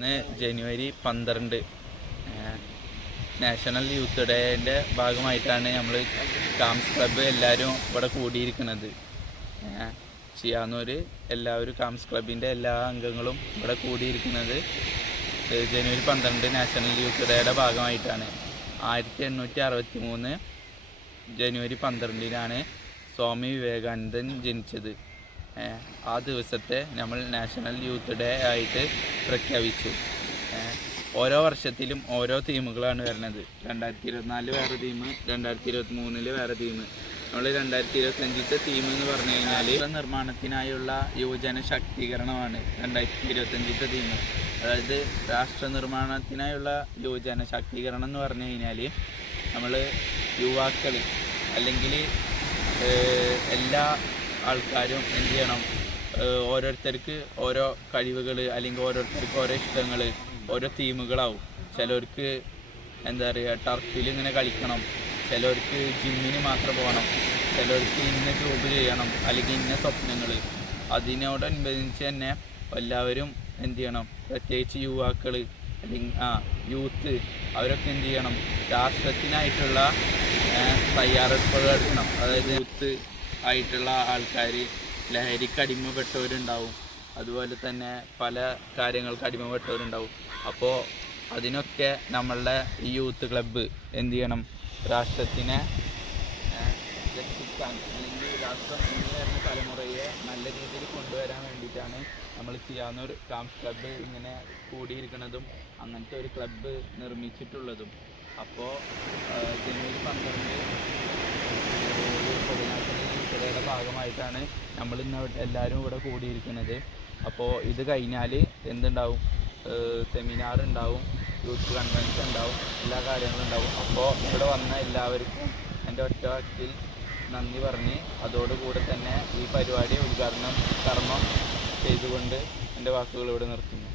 ഇന്ന് ജനുവരി 12 national youth ഡേൻ്റെ ഭാഗമായിട്ടാണ് നമ്മൾ കാംസ് ക്ലബ്ബ് എല്ലാവരും ഇവിടെ കൂടിയിരിക്കുന്നത്. ചിയാന്നൂർ എല്ലാവരും കാംസ് ക്ലബിൻ്റെ എല്ലാ അംഗങ്ങളും ഇവിടെ കൂടിയിരിക്കുന്നത് ജനുവരി 12 നാഷണൽ യൂത്ത് ഡേയുടെ ഭാഗമായിട്ടാണ്. 1863 ജനുവരി 12 സ്വാമി വിവേകാനന്ദൻ ജനിച്ചത്. ആ ദിവസത്തെ നമ്മൾ നാഷണൽ യൂത്ത് ഡേ ആയിട്ട് പ്രഖ്യാപിച്ചു. ഓരോ വർഷത്തിലും ഓരോ തീമുകളാണ് വരുന്നത്. 2024 വേറെ തീം, 2023 വേറെ തീം. നമ്മൾ 2025 തീം എന്ന് പറഞ്ഞു കഴിഞ്ഞാൽ നിർമ്മാണത്തിനായുള്ള യുവജന ശാക്തീകരണമാണ് 2025 തീം. അതായത് രാഷ്ട്ര നിർമ്മാണത്തിനായുള്ള യുവജന ശാക്തീകരണം എന്ന് പറഞ്ഞു കഴിഞ്ഞാൽ നമ്മൾ യുവാക്കൾ അല്ലെങ്കിൽ എല്ലാ ആൾക്കാരും എന്ത് ചെയ്യണം, ഓരോരുത്തർക്ക് ഓരോ കഴിവുകൾ അല്ലെങ്കിൽ ഓരോരുത്തർക്ക് ഓരോ ഇഷ്ടങ്ങൾ, ഓരോ തീമുകളാവും. ചിലർക്ക് എന്താ പറയുക, ടർഫിൽ ഇങ്ങനെ കളിക്കണം, ചിലർക്ക് ജിമ്മിന് മാത്രം പോകണം, ചിലർക്ക് ഇന്ന ജോബ് ചെയ്യണം അല്ലെങ്കിൽ ഇന്ന സ്വപ്നങ്ങൾ. അതിനോടനുബന്ധിച്ച് തന്നെ എല്ലാവരും എന്ത് ചെയ്യണം, പ്രത്യേകിച്ച് യുവാക്കൾ അല്ലെങ്കിൽ യൂത്ത് അവരൊക്കെ എന്ത് ചെയ്യണം, രാഷ്ട്രത്തിനായിട്ടുള്ള തയ്യാറെടുപ്പുകൾ എടുക്കണം. അതായത് യൂത്ത് ആയിട്ടുള്ള ആൾക്കാർ ലഹരിക്ക് അടിമപ്പെട്ടവരുണ്ടാവും, അതുപോലെ തന്നെ പല കാര്യങ്ങൾക്ക് അടിമപ്പെട്ടവരുണ്ടാവും. അപ്പോൾ അതിനൊക്കെ നമ്മളുടെ ഈ യൂത്ത് ക്ലബ്ബ് എന്ത് ചെയ്യണം, രാഷ്ട്രത്തിനെ രക്ഷിക്കാൻ അല്ലെങ്കിൽ രാഷ്ട്രം ഇനി വരുന്ന തലമുറയെ നല്ല രീതിയിൽ കൊണ്ടുവരാൻ വേണ്ടിയിട്ടാണ് നമ്മൾ ചിയാന്നൂർ കാംസ് ക്ലബ്ബ് ഇങ്ങനെ കൂടിയിരിക്കുന്നതും അങ്ങനത്തെ ഒരു ക്ലബ്ബ് നിർമ്മിച്ചിട്ടുള്ളതും. അപ്പോൾ ജനുവരി 12 യുടെ ഭാഗമായിട്ടാണ് നമ്മൾ ഇന്ന് എല്ലാവരും ഇവിടെ കൂടിയിരിക്കുന്നത്. അപ്പോൾ ഇത് കഴിഞ്ഞാൽ എന്തുണ്ടാവും, സെമിനാർ ഉണ്ടാവും, യൂത്ത് കൺവെൻഷൻ ഉണ്ടാവും, എല്ലാ കാര്യങ്ങളും ഉണ്ടാവും. അപ്പോൾ ഇവിടെ വന്ന എല്ലാവർക്കും എൻ്റെ ഒറ്റ വാക്കിൽ നന്ദി പറഞ്ഞ് അതോടുകൂടെ തന്നെ ഈ പരിപാടി ഉദ്ഘാടനം കർമ്മം ചെയ്തുകൊണ്ട് എൻ്റെ വാക്കുകൾ ഇവിടെ നിർത്തുന്നു.